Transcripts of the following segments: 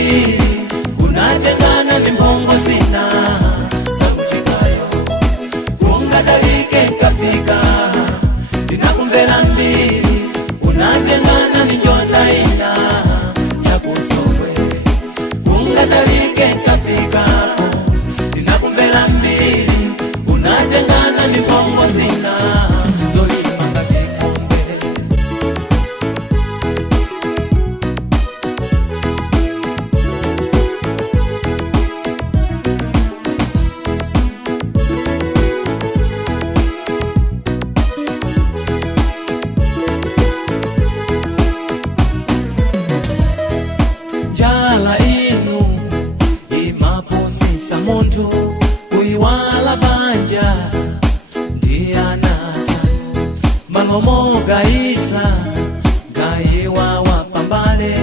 mbili unatengana ni mbongo zina sakuchikayo kungatalike nkafika ndinakumvera mbili unatengana ni njonda ina yakusokwe kungatalike nkafika ndinakumvera mbili unatengana ni mbongo zina zolimanga kikombe jala inu imaposisa muntu kuiwala banja ndianasa mang'omoga isa ngaiwa wapambale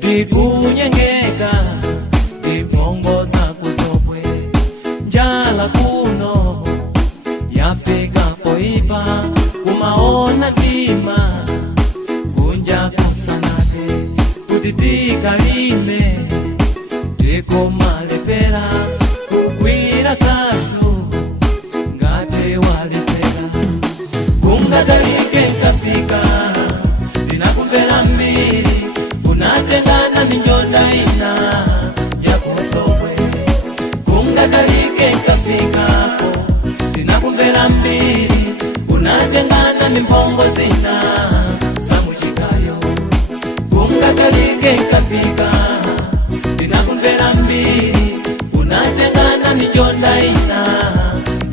dikunyengeka dipongoza kuzopwe njala kuno yafika poipa kumaona ntima kunja kusanate kutitika lime dikomalepela kugwira kasu ngate walepela kungatalike nkafika ndinakumvera mbili unatengana ni njonda ina yakusokwe kungatalike nkafika ndinakumvera mbili unatengana ni mbongo zina samuchikayo kungatalike nkafika ndinakumvera mbili unatengana ni njonda ina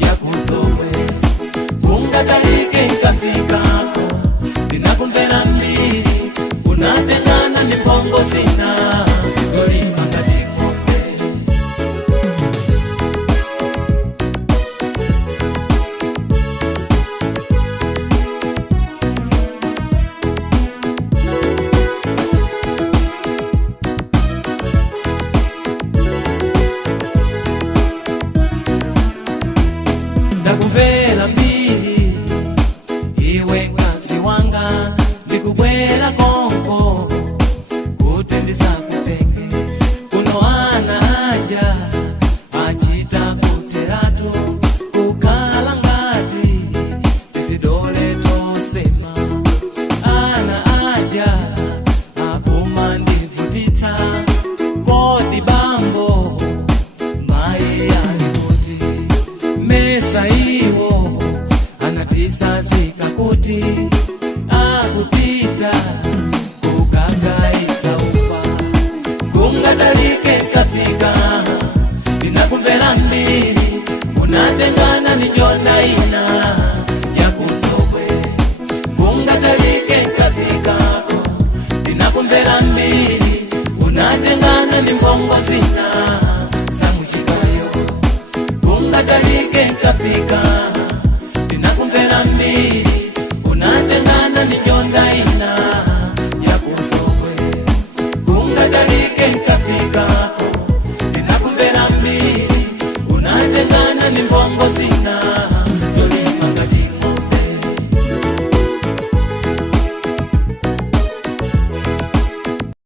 yakusokwe kungatalike nkafika ndinakumvera mbili unatengana ni mbongo zina zolimanga kikombe ndakuvera mbili iwe nkazi wanga ndikubwera konko kuti ndisakutenge kuno ana aja achita kuteratu kukala ngati tisidole tosema ana aja akuma ndivutitsa kodi bambo mai alikuti mesa iwo anatisazika kuti akupita kukagaisa ufa kungatalike nkafika ndinakumvera mbili unatengana ni njonda ina yakusokwe kungatalike nkafika ndinakumvera mbili unatengana ni mbongo zina samuchikayo kungatalike nkafika ndinakumvera mbili unatengana ni njonda ina